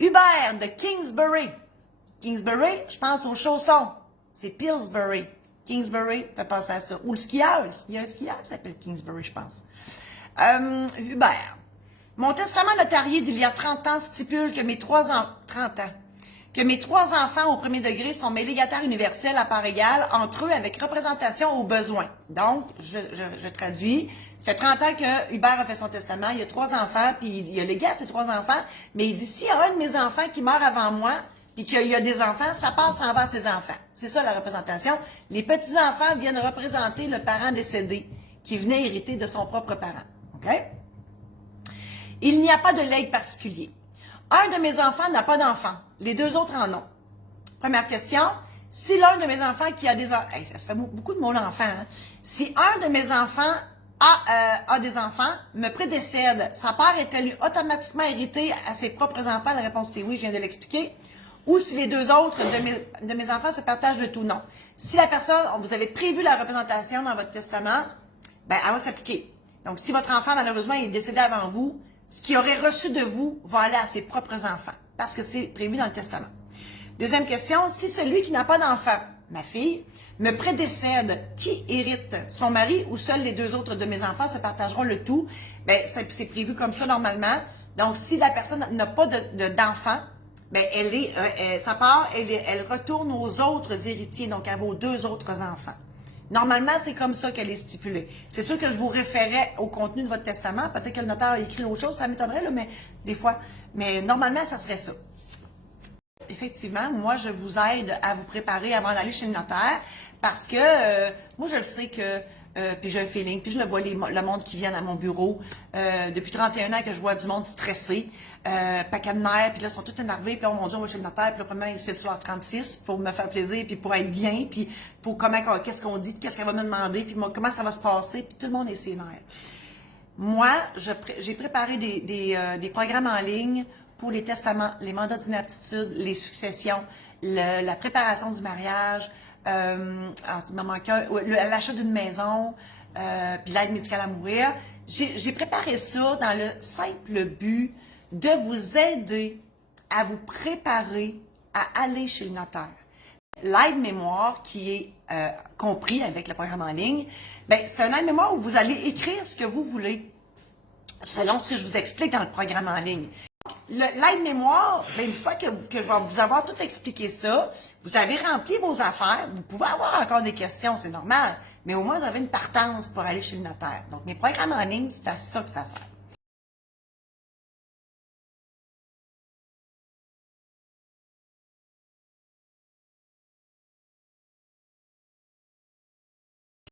Hubert de Kingsbury. Kingsbury, je pense aux chaussons. C'est Pillsbury. Kingsbury, fait penser à ça. Ou le skieur. Il y a un skieur qui s'appelle Kingsbury, je pense. Hubert. Mon testament notarié d'il y a 30 ans stipule que mes 3 enfants au premier degré sont mes légataires universels à part égale entre eux avec représentation aux besoins. Donc, je traduis. Ça fait 30 ans que Hubert a fait son testament. Il y a 3 enfants, puis il a légué à ses 3 enfants. Mais il dit, s'il y a un de mes enfants qui meurt avant moi, puis qu'il y a des enfants, ça passe en bas à ses enfants. C'est ça la représentation. Les petits-enfants viennent représenter le parent décédé qui venait hériter de son propre parent. OK? Il n'y a pas de legs particulier. Un de mes enfants n'a pas d'enfant. Les 2 autres en ont. Première question. Si l'un de mes enfants qui a des enfants... Hey, ça se fait beaucoup de mots d'enfant. Hein? Si un de mes enfants a des enfants, me prédécède, sa part est-elle automatiquement héritée à ses propres enfants? La réponse c'est oui, je viens de l'expliquer. Ou si les 2 autres de mes enfants se partagent le tout? Non. Si la personne, vous avez prévu la représentation dans votre testament, ben elle va s'appliquer. Donc, si votre enfant, malheureusement, est décédé avant vous, ce qu'il aurait reçu de vous va aller à ses propres enfants, parce que c'est prévu dans le testament. Deuxième question, si celui qui n'a pas d'enfant, ma fille, me prédécède, qui hérite? Son mari ou seuls les 2 autres de mes enfants se partageront le tout? Bien, c'est prévu comme ça normalement. Donc, si la personne n'a pas d'enfant, bien, sa part, elle retourne aux autres héritiers, donc à vos 2 autres enfants. Normalement, c'est comme ça qu'elle est stipulée. C'est sûr que je vous référais au contenu de votre testament. Peut-être que le notaire a écrit autre chose, ça m'étonnerait, là, mais des fois. Mais normalement, ça serait ça. Effectivement, moi, je vous aide à vous préparer avant d'aller chez le notaire parce que moi, je le sais que, puis j'ai un feeling, puis je le vois, le monde qui vient à mon bureau. Depuis 31 ans que je vois du monde stressé, paquet de nerfs, puis là, ils sont tous énervés, puis là, oh mon Dieu, on va chez le notaire, puis là, premièrement, ils se fait sur leur 36 pour me faire plaisir, puis pour être bien, puis pour qu'est-ce qu'on dit, qu'est-ce qu'elle va me demander, puis comment ça va se passer, puis tout le monde est sénère. Moi, j'ai préparé des programmes en ligne pour les testaments, les mandats d'inaptitude, les successions, la préparation du mariage, l'achat d'une maison, puis l'aide médicale à mourir. J'ai préparé ça dans le simple but de vous aider à vous préparer à aller chez le notaire. L'aide-mémoire qui est compris avec le programme en ligne, ben, c'est un aide-mémoire où vous allez écrire ce que vous voulez, selon ce que je vous explique dans le programme en ligne. L'aide-mémoire, ben, une fois que je vais vous avoir tout expliqué ça, vous avez rempli vos affaires, vous pouvez avoir encore des questions, c'est normal, mais au moins vous avez une partance pour aller chez le notaire. Donc, mes programmes en ligne, c'est à ça que ça sert.